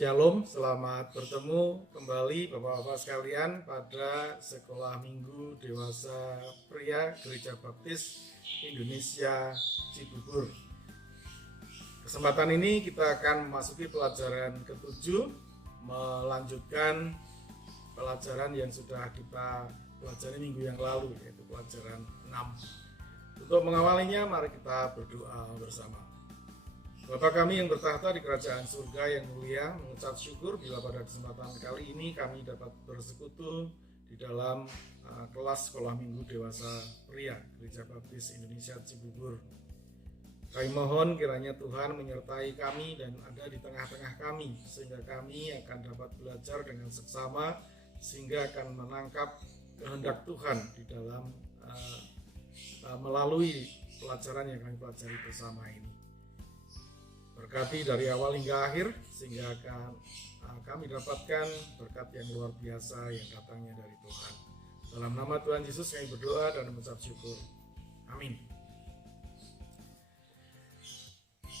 Shalom, selamat bertemu kembali Bapak-Bapak sekalian pada Sekolah Minggu Dewasa Pria Gereja Baptis Indonesia Cibubur. Kesempatan ini kita akan memasuki pelajaran ke-7, melanjutkan pelajaran yang sudah kita pelajari minggu yang lalu, yaitu pelajaran 6. Untuk mengawalinya, mari kita berdoa bersama. Bapa kami yang bertahta di kerajaan surga yang mulia, mengucap syukur bila pada kesempatan kali ini kami dapat bersekutu di dalam kelas sekolah minggu dewasa pria Gereja Baptis Indonesia Cibubur. Kami mohon kiranya Tuhan menyertai kami dan ada di tengah-tengah kami, sehingga kami akan dapat belajar dengan seksama, sehingga akan menangkap kehendak Tuhan di dalam melalui pelajaran yang kami pelajari bersama ini. Berkati dari awal hingga akhir, sehingga kami dapatkan berkat yang luar biasa yang datangnya dari Tuhan. Dalam nama Tuhan Yesus kami berdoa dan mengucap syukur. Amin.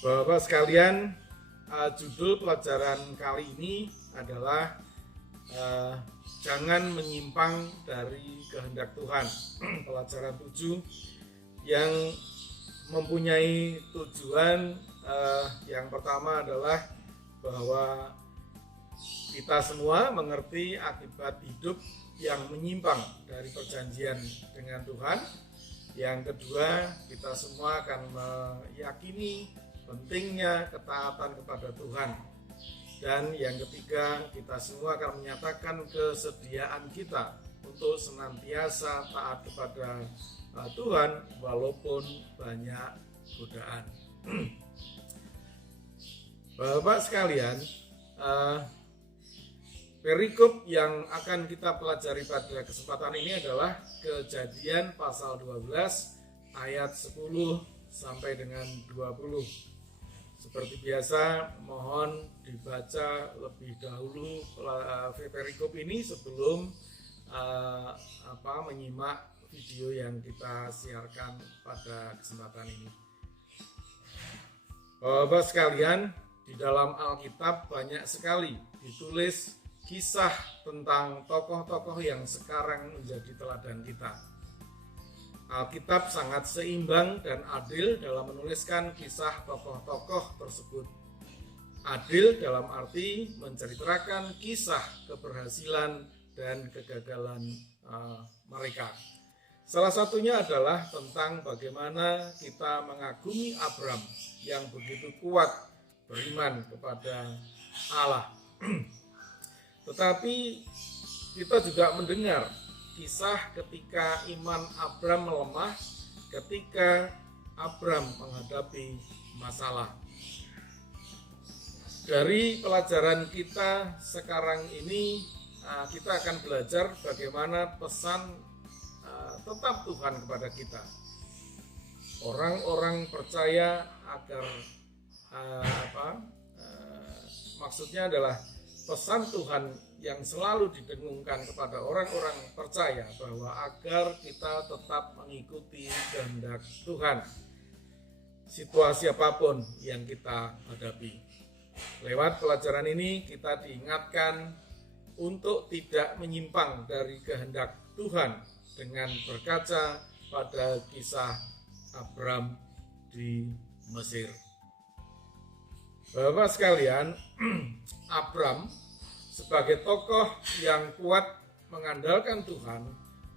Bapak sekalian, judul pelajaran kali ini adalah jangan menyimpang dari kehendak Tuhan. Pelajaran 7 yang mempunyai tujuan yang pertama adalah bahwa kita semua mengerti akibat hidup yang menyimpang dari perjanjian dengan Tuhan. Yang kedua, kita semua akan meyakini pentingnya ketaatan kepada Tuhan. Dan yang ketiga, kita semua akan menyatakan kesediaan kita untuk senantiasa taat kepada Tuhan walaupun banyak godaan. Bapak sekalian, perikop yang akan kita pelajari pada kesempatan ini adalah Kejadian pasal 12 ayat 10 sampai dengan 20. Seperti biasa, mohon dibaca lebih dahulu perikop ini sebelum menyimak video yang kita siarkan pada kesempatan ini. Bapak sekalian, di dalam Alkitab banyak sekali ditulis kisah tentang tokoh-tokoh yang sekarang menjadi teladan kita. Alkitab sangat seimbang dan adil dalam menuliskan kisah tokoh-tokoh tersebut. Adil dalam arti menceritakan kisah keberhasilan dan kegagalan mereka. Salah satunya adalah tentang bagaimana kita mengagumi Abram yang begitu kuat beriman kepada Allah. Tetapi kita juga mendengar kisah ketika iman Abram melemah, ketika Abram menghadapi masalah. Dari pelajaran kita sekarang ini, kita akan belajar bagaimana pesan tetap Tuhan kepada kita. Orang-orang percaya agar maksudnya adalah pesan Tuhan yang selalu didengungkan kepada orang-orang percaya bahwa agar kita tetap mengikuti kehendak Tuhan situasi apapun yang kita hadapi. Lewat pelajaran ini kita diingatkan untuk tidak menyimpang dari kehendak Tuhan dengan berkaca pada kisah Abram di Mesir. Bapak sekalian, Abram sebagai tokoh yang kuat mengandalkan Tuhan,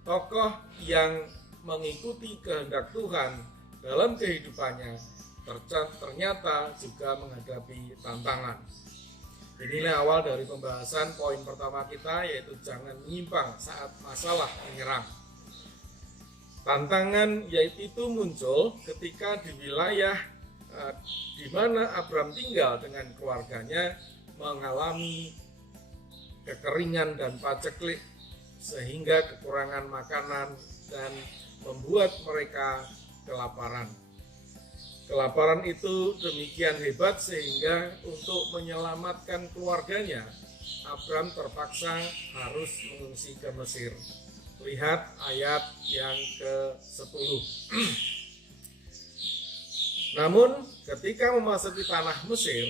tokoh yang mengikuti kehendak Tuhan dalam kehidupannya, ternyata juga menghadapi tantangan. Inilah awal dari pembahasan poin pertama kita, yaitu jangan menyimpang saat masalah menyerang. Tantangan yaitu muncul ketika di wilayah di mana Abram tinggal dengan keluarganya mengalami kekeringan dan paceklik sehingga kekurangan makanan dan membuat mereka kelaparan. Kelaparan itu demikian hebat sehingga untuk menyelamatkan keluarganya, Abram terpaksa harus mengungsi ke Mesir. Lihat ayat yang ke-10. Namun ketika memasuki tanah Mesir,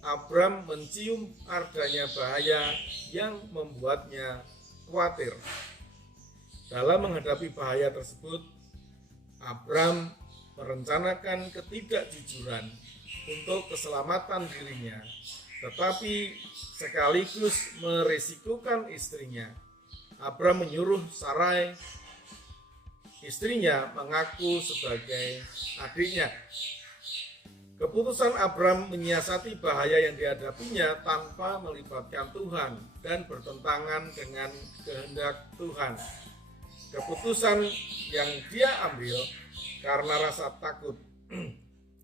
Abram mencium adanya bahaya yang membuatnya khawatir. Dalam menghadapi bahaya tersebut, Abram merencanakan ketidakjujuran untuk keselamatan dirinya, tetapi sekaligus meresikokan istrinya. Abram menyuruh Sarai, istrinya, mengaku sebagai adiknya. Keputusan Abram menyiasati bahaya yang dihadapinya tanpa melibatkan Tuhan dan bertentangan dengan kehendak Tuhan. Keputusan yang dia ambil karena rasa takut.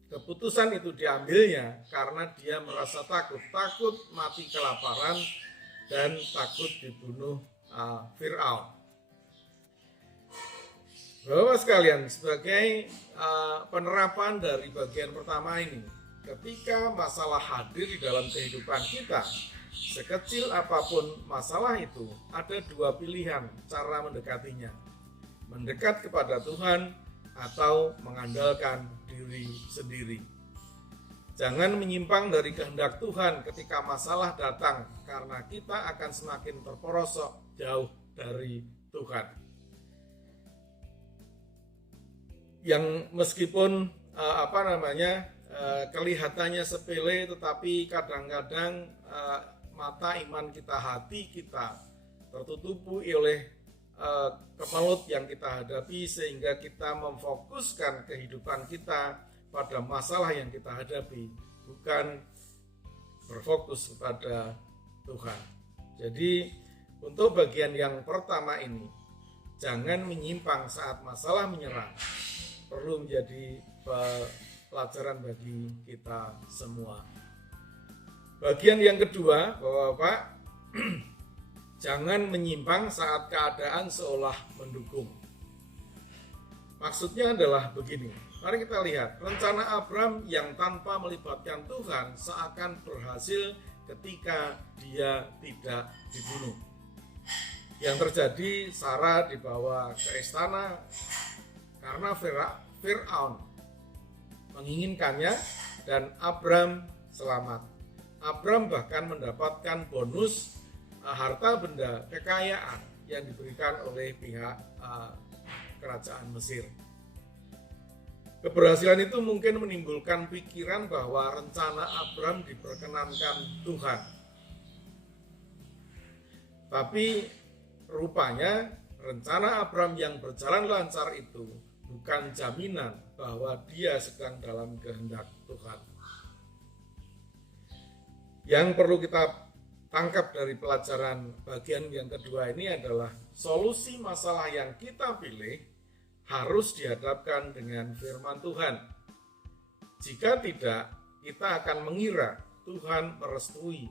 Keputusan itu diambilnya karena dia merasa takut mati kelaparan dan takut dibunuh Fir'aun. Bapak sekalian, sebagai penerapan dari bagian pertama ini, ketika masalah hadir di dalam kehidupan kita, sekecil apapun masalah itu, ada dua pilihan cara mendekatinya: mendekat kepada Tuhan atau mengandalkan diri sendiri. Jangan menyimpang dari kehendak Tuhan ketika masalah datang, karena kita akan semakin terperosok jauh dari Tuhan. Yang meskipun kelihatannya sepele, tetapi kadang-kadang mata iman kita, hati kita tertutupi oleh kemelut yang kita hadapi, sehingga kita memfokuskan kehidupan kita pada masalah yang kita hadapi, bukan berfokus kepada Tuhan. Jadi untuk bagian yang pertama ini, jangan menyimpang saat masalah menyerang, perlu menjadi pelajaran bagi kita semua. Bagian yang kedua, Bapak-bapak, jangan menyimpang saat keadaan seolah mendukung. Maksudnya adalah begini, mari kita lihat rencana Abram yang tanpa melibatkan Tuhan seakan berhasil ketika dia tidak dibunuh. Yang terjadi, Sarah dibawa ke istana karena Fir'aun menginginkannya, dan Abram selamat. Abram bahkan mendapatkan bonus harta benda, kekayaan yang diberikan oleh pihak kerajaan Mesir. Keberhasilan itu mungkin menimbulkan pikiran bahwa rencana Abram diperkenankan Tuhan. Tapi rupanya rencana Abram yang berjalan lancar itu bukan jaminan bahwa dia sedang dalam kehendak Tuhan. Yang perlu kita tangkap dari pelajaran bagian yang kedua ini adalah solusi masalah yang kita pilih harus dihadapkan dengan firman Tuhan. Jika tidak, kita akan mengira Tuhan merestui,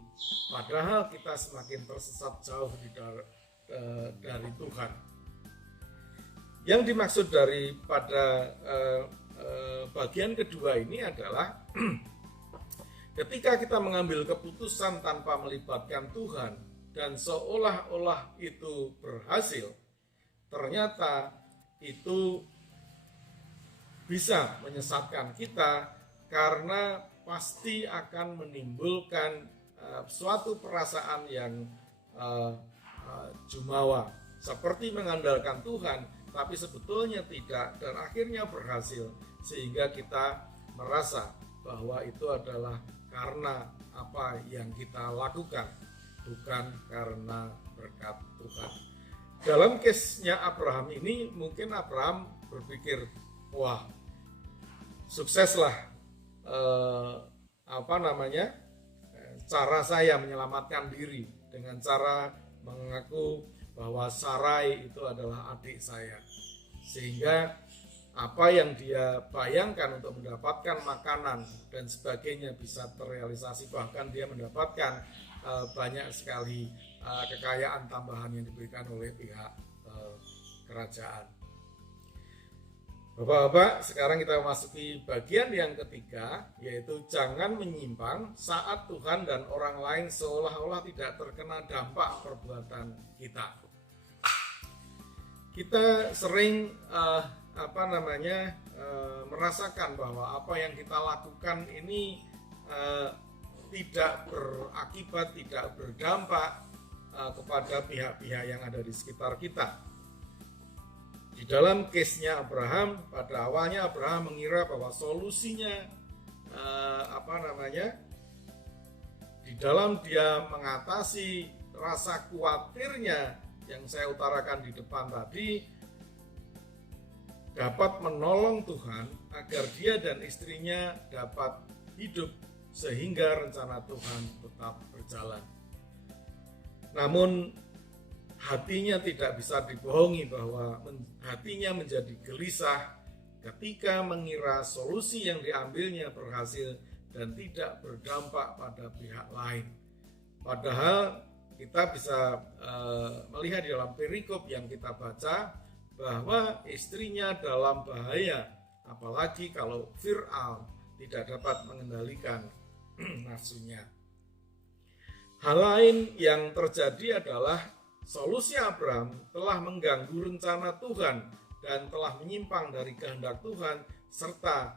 padahal kita semakin tersesat jauh dari Tuhan. Yang dimaksud daripada bagian kedua ini adalah ketika kita mengambil keputusan tanpa melibatkan Tuhan dan seolah-olah itu berhasil, ternyata itu bisa menyesatkan kita karena pasti akan menimbulkan suatu perasaan yang jumawa, seperti mengandalkan Tuhan tapi sebetulnya tidak, dan akhirnya berhasil, sehingga kita merasa bahwa itu adalah karena apa yang kita lakukan, bukan karena berkat Tuhan. Dalam case-nya Abraham ini, mungkin Abraham berpikir, wah, sukseslah cara saya menyelamatkan diri dengan cara mengaku bahwa Sarai itu adalah adik saya, sehingga apa yang dia bayangkan untuk mendapatkan makanan dan sebagainya bisa terrealisasi, bahkan dia mendapatkan banyak sekali kekayaan tambahan yang diberikan oleh pihak kerajaan. Bapak-bapak, sekarang kita memasuki bagian yang ketiga, yaitu jangan menyimpang saat Tuhan dan orang lain seolah-olah tidak terkena dampak perbuatan kita. Kita sering merasakan bahwa apa yang kita lakukan ini tidak berakibat, tidak berdampak kepada pihak-pihak yang ada di sekitar kita. Di dalam case-nya Abraham, pada awalnya Abraham mengira bahwa solusinya di dalam dia mengatasi rasa khawatirnya yang saya utarakan di depan tadi, dapat menolong Tuhan agar dia dan istrinya dapat hidup sehingga rencana Tuhan tetap berjalan. Namun hatinya tidak bisa dibohongi bahwa hatinya menjadi gelisah ketika mengira solusi yang diambilnya berhasil dan tidak berdampak pada pihak lain. Padahal kita bisa melihat di dalam perikop yang kita baca bahwa istrinya dalam bahaya, apalagi kalau Fir'aun tidak dapat mengendalikan nafsunya. Hal lain yang terjadi adalah solusi Abraham telah mengganggu rencana Tuhan dan telah menyimpang dari kehendak Tuhan serta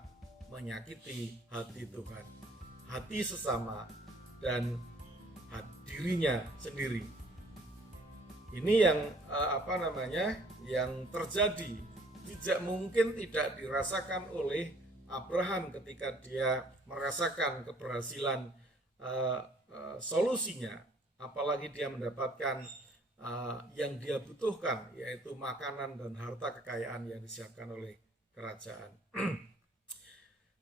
menyakiti hati Tuhan, hati sesama, dan dirinya sendiri. Ini yang yang terjadi mungkin tidak dirasakan oleh Abraham ketika dia merasakan keberhasilan solusinya, apalagi dia mendapatkan yang dia butuhkan, yaitu makanan dan harta kekayaan yang disiapkan oleh kerajaan.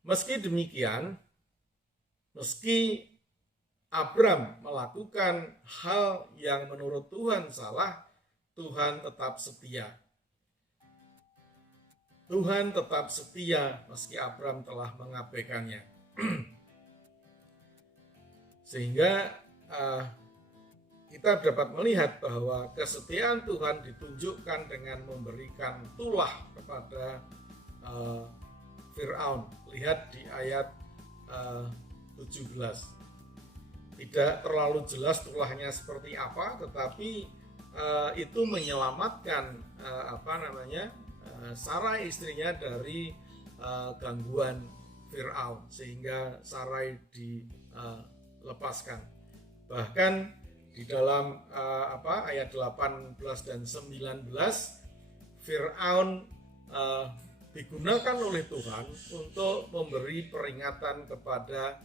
Meski demikian, meski Abram melakukan hal yang menurut Tuhan salah, Tuhan tetap setia. Tuhan tetap setia meski Abram telah mengabaikannya. Sehingga kita dapat melihat bahwa kesetiaan Tuhan ditunjukkan dengan memberikan tulah kepada Fir'aun. Lihat di ayat 17. Tidak terlalu jelas tulahnya seperti apa, tetapi itu menyelamatkan Sarai istrinya dari gangguan Fir'aun, sehingga Sarai dilepaskan. Bahkan di dalam ayat 18 dan 19, Fir'aun digunakan oleh Tuhan untuk memberi peringatan kepada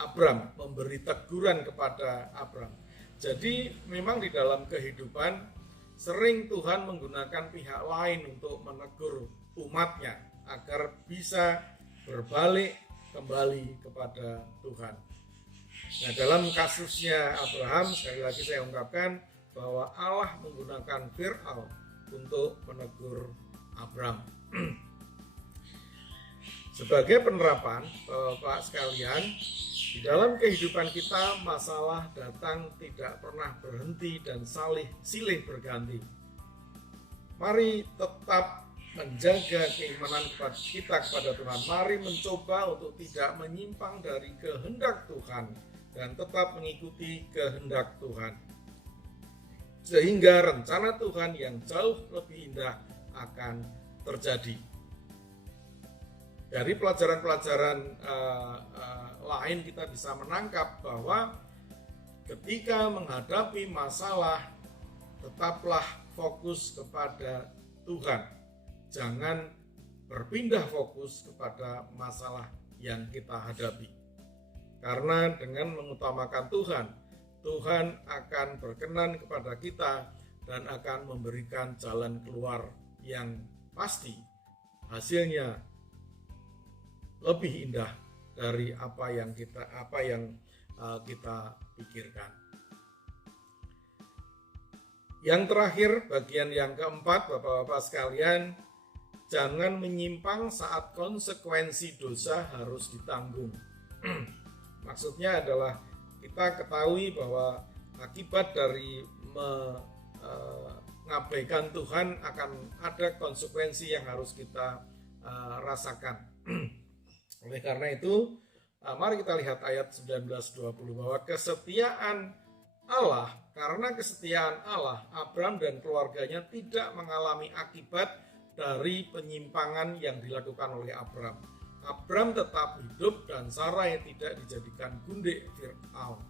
Abram, memberi teguran kepada Abram. Jadi memang di dalam kehidupan sering Tuhan menggunakan pihak lain untuk menegur umatnya agar bisa berbalik kembali kepada Tuhan. Nah, dalam kasusnya Abraham, sekali lagi saya ungkapkan bahwa Allah menggunakan Fir'aun untuk menegur Abram. Sebagai penerapan, Bapak sekalian, di dalam kehidupan kita masalah datang tidak pernah berhenti dan silih berganti. Mari tetap menjaga keimanan kita kepada Tuhan. Mari mencoba untuk tidak menyimpang dari kehendak Tuhan dan tetap mengikuti kehendak Tuhan, sehingga rencana Tuhan yang jauh lebih indah akan terjadi. Dari pelajaran-pelajaran lain kita bisa menangkap bahwa ketika menghadapi masalah, tetaplah fokus kepada Tuhan. Jangan berpindah fokus kepada masalah yang kita hadapi. Karena dengan mengutamakan Tuhan, Tuhan akan berkenan kepada kita dan akan memberikan jalan keluar yang pasti hasilnya lebih indah dari apa yang kita pikirkan. Yang terakhir, bagian yang keempat, Bapak-bapak sekalian, jangan menyimpang saat konsekuensi dosa harus ditanggung. Maksudnya adalah kita ketahui bahwa akibat dari mengabaikan Tuhan akan ada konsekuensi yang harus kita rasakan. Oleh karena itu, mari kita lihat ayat 19-20 bahwa kesetiaan Allah, karena kesetiaan Allah, Abram dan keluarganya tidak mengalami akibat dari penyimpangan yang dilakukan oleh Abram. Abram tetap hidup dan Sarai tidak dijadikan gundik Fir'aun.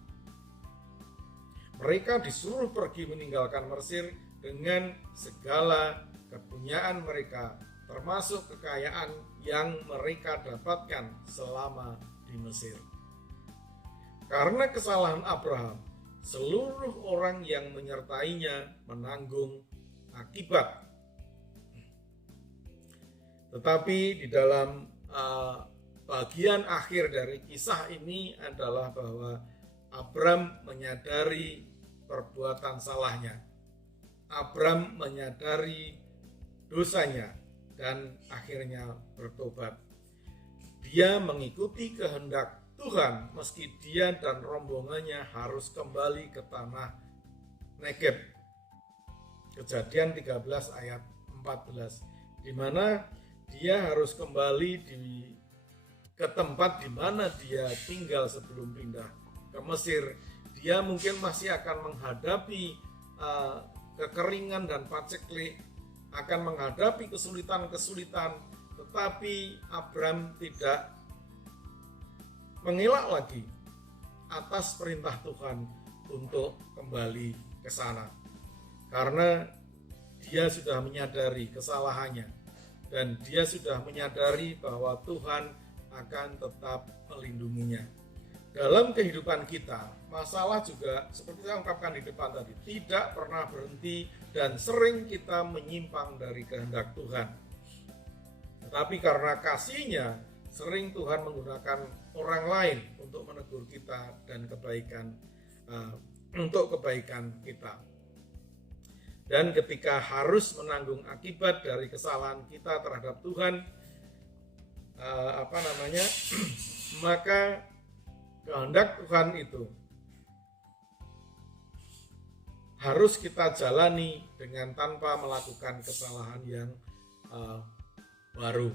Mereka disuruh pergi meninggalkan Mesir dengan segala kepunyaan mereka, termasuk kekayaan yang mereka dapatkan selama di Mesir. Karena kesalahan Abraham, seluruh orang yang menyertainya menanggung akibat. Tetapi di dalam bagian akhir dari kisah ini adalah bahwa Abram menyadari perbuatan salahnya. Abram menyadari dosanya dan akhirnya bertobat. Dia mengikuti kehendak Tuhan meski dia dan rombongannya harus kembali ke tanah Negeb. Kejadian 13 ayat 14, di mana dia harus kembali ke tempat di mana dia tinggal sebelum pindah ke Mesir. Dia mungkin masih akan menghadapi kekeringan dan paceklik, akan menghadapi kesulitan-kesulitan, tetapi Abram tidak mengelak lagi atas perintah Tuhan untuk kembali ke sana, karena dia sudah menyadari kesalahannya dan dia sudah menyadari bahwa Tuhan akan tetap melindunginya. Dalam kehidupan kita, masalah juga seperti saya ungkapkan di depan tadi, tidak pernah berhenti dan sering kita menyimpang dari kehendak Tuhan. Tetapi karena kasih-Nya, sering Tuhan menggunakan orang lain untuk menegur kita dan untuk kebaikan kita. Dan ketika harus menanggung akibat dari kesalahan kita terhadap Tuhan, maka kehendak Tuhan itu harus kita jalani dengan tanpa melakukan kesalahan yang baru.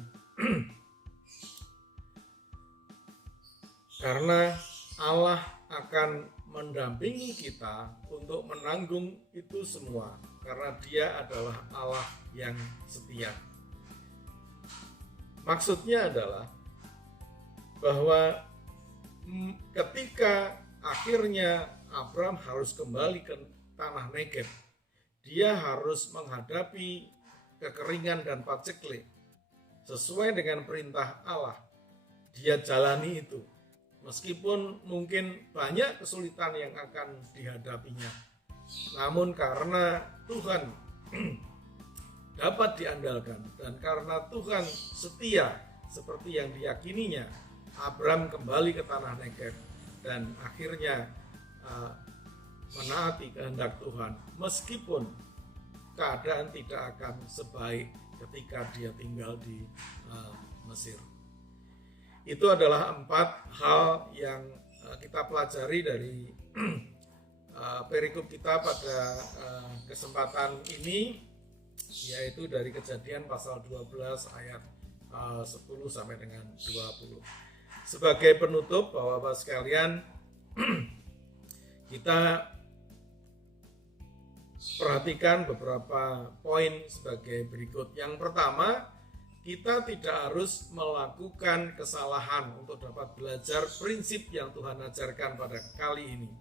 Karena Allah akan mendampingi kita untuk menanggung itu semua, karena Dia adalah Allah yang setia. Maksudnya adalah bahwa ketika akhirnya Abram harus kembali ke tanah Negeb, dia harus menghadapi kekeringan dan paceklik sesuai dengan perintah Allah. Dia jalani itu, meskipun mungkin banyak kesulitan yang akan dihadapinya, namun karena Tuhan dapat diandalkan dan karena Tuhan setia seperti yang diyakininya, Abram kembali ke tanah Negeb dan akhirnya menaati kehendak Tuhan, meskipun keadaan tidak akan sebaik ketika dia tinggal di Mesir. Itu adalah 4 hal yang kita pelajari dari perikop kita pada kesempatan ini, yaitu dari Kejadian pasal 12 ayat 10 sampai dengan 20. Sebagai penutup, Bapak-Bapak sekalian, kita perhatikan beberapa poin sebagai berikut. Yang pertama, kita tidak harus melakukan kesalahan untuk dapat belajar prinsip yang Tuhan ajarkan pada kali ini.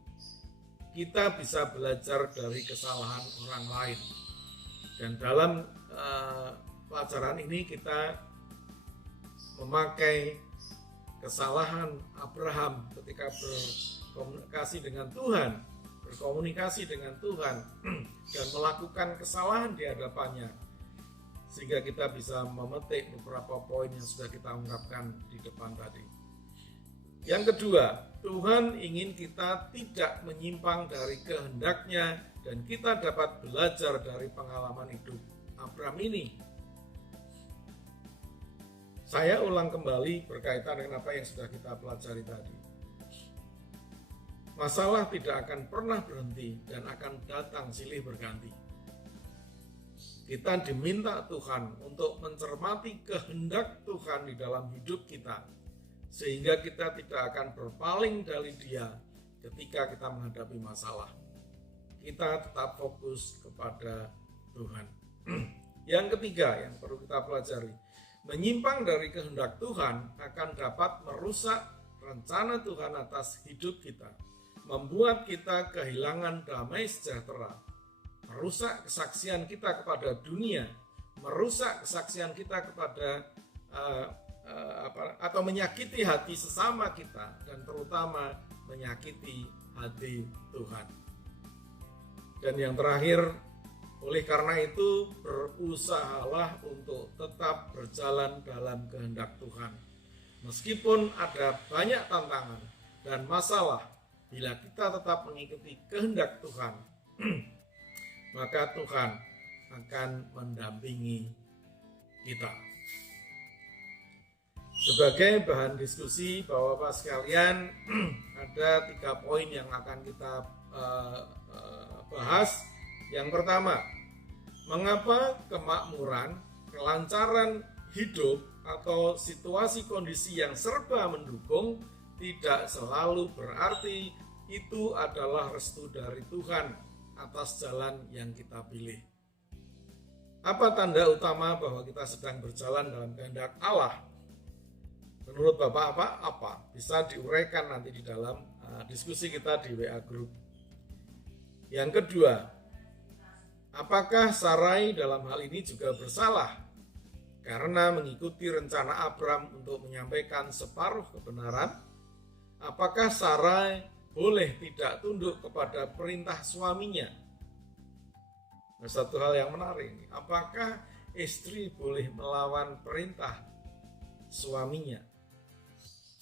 Kita bisa belajar dari kesalahan orang lain. Dan dalam pelajaran ini kita memakai kesalahan Abraham ketika berkomunikasi dengan Tuhan dan melakukan kesalahan di hadapannya, sehingga kita bisa memetik beberapa poin yang sudah kita ungkapkan di depan tadi. Yang kedua, Tuhan ingin kita tidak menyimpang dari kehendak-Nya dan kita dapat belajar dari pengalaman hidup Abram ini. Saya ulang kembali berkaitan dengan apa yang sudah kita pelajari tadi. Masalah tidak akan pernah berhenti dan akan datang silih berganti. Kita diminta Tuhan untuk mencermati kehendak Tuhan di dalam hidup kita, sehingga kita tidak akan berpaling dari Dia ketika kita menghadapi masalah. Kita tetap fokus kepada Tuhan. Yang ketiga yang perlu kita pelajari, menyimpang dari kehendak Tuhan akan dapat merusak rencana Tuhan atas hidup kita, membuat kita kehilangan damai sejahtera, merusak kesaksian kita kepada dunia, merusak kesaksian kita kepada atau menyakiti hati sesama kita, dan terutama menyakiti hati Tuhan. Dan yang terakhir, oleh karena itu berusahalah untuk tetap berjalan dalam kehendak Tuhan. Meskipun ada banyak tantangan dan masalah, bila kita tetap mengikuti kehendak Tuhan, maka Tuhan akan mendampingi kita. Sebagai bahan diskusi Bapak-Bapak sekalian, ada 3 poin yang akan kita bahas. Yang pertama, mengapa kemakmuran, kelancaran hidup, atau situasi kondisi yang serba mendukung tidak selalu berarti itu adalah restu dari Tuhan atas jalan yang kita pilih. Apa tanda utama bahwa kita sedang berjalan dalam kehendak Allah? Menurut Bapak apa? Bisa diuraikan nanti di dalam diskusi kita di WA Group. Yang kedua, apakah Sarai dalam hal ini juga bersalah karena mengikuti rencana Abram untuk menyampaikan separuh kebenaran? Apakah Sarai boleh tidak tunduk kepada perintah suaminya? Nah, satu hal yang menarik ini, apakah istri boleh melawan perintah suaminya?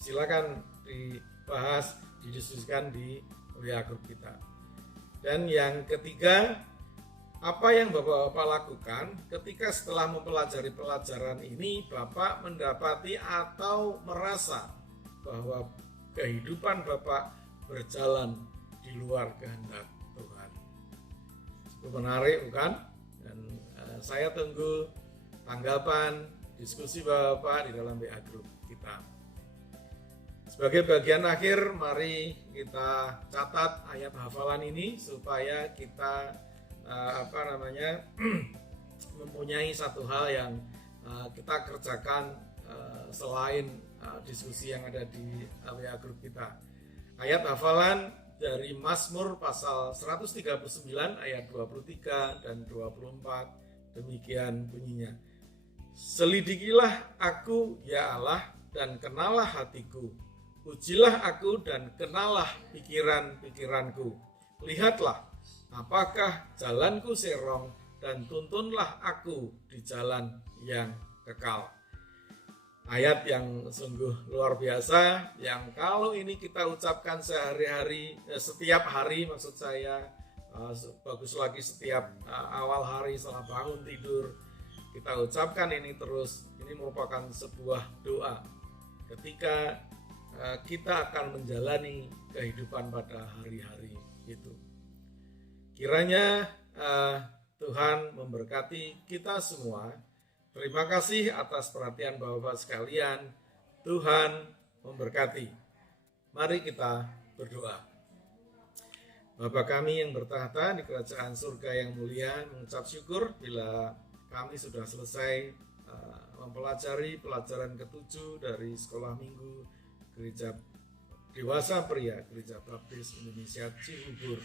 Silakan dibahas, didiskusikan di WA Group kita. Dan yang ketiga, apa yang Bapak-Bapak lakukan ketika setelah mempelajari pelajaran ini Bapak mendapati atau merasa bahwa kehidupan Bapak berjalan di luar kehendak Tuhan? Cukup menarik, bukan? Dan saya tunggu tanggapan diskusi Bapak di dalam WA Group kita. Sebagai bagian akhir, mari kita catat ayat hafalan ini supaya kita mempunyai satu hal yang kita kerjakan selain diskusi yang ada di WA Group kita. Ayat hafalan dari Mazmur pasal 139 ayat 23 dan 24, demikian bunyinya. Selidikilah aku ya Allah dan kenalah hatiku. Ujilah aku dan kenalah pikiran-pikiranku. Lihatlah, apakah jalanku serong, dan tuntunlah aku di jalan yang kekal. Ayat yang sungguh luar biasa, yang kalau ini kita ucapkan sehari-hari, setiap hari maksud saya, bagus lagi setiap awal hari setelah bangun tidur, kita ucapkan ini terus. Ini merupakan sebuah doa ketika kita akan menjalani kehidupan pada hari-hari itu. Kiranya Tuhan memberkati kita semua. Terima kasih atas perhatian Bapak-Bapak sekalian. Tuhan memberkati. Mari kita berdoa. Bapa kami yang bertahta di kerajaan surga yang mulia, mengucap syukur bila kami sudah selesai mempelajari pelajaran ke-7 dari sekolah minggu Gereja Dewasa Pria Gereja Baptis Indonesia Cibubur.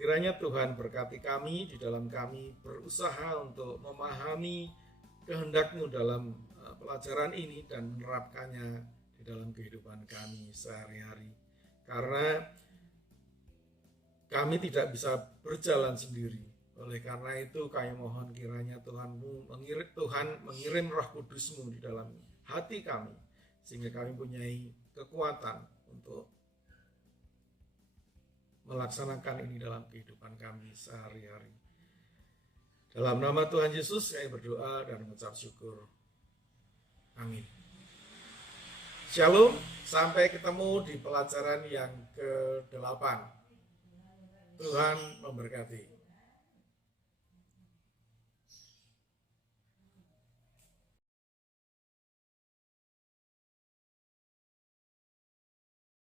Kiranya Tuhan berkati kami di dalam kami berusaha untuk memahami kehendak-Mu dalam pelajaran ini dan menerapkannya di dalam kehidupan kami sehari-hari. Karena kami tidak bisa berjalan sendiri. Oleh karena itu kami mohon kiranya Tuhan mengirim Roh Kudus-Mu di dalam hati kami, sehingga kami mempunyai kekuatan untuk melaksanakan ini dalam kehidupan kami sehari-hari. Dalam nama Tuhan Yesus saya berdoa dan mengucap syukur. Amin. Shalom, sampai ketemu di pelajaran yang ke-8. Tuhan memberkati.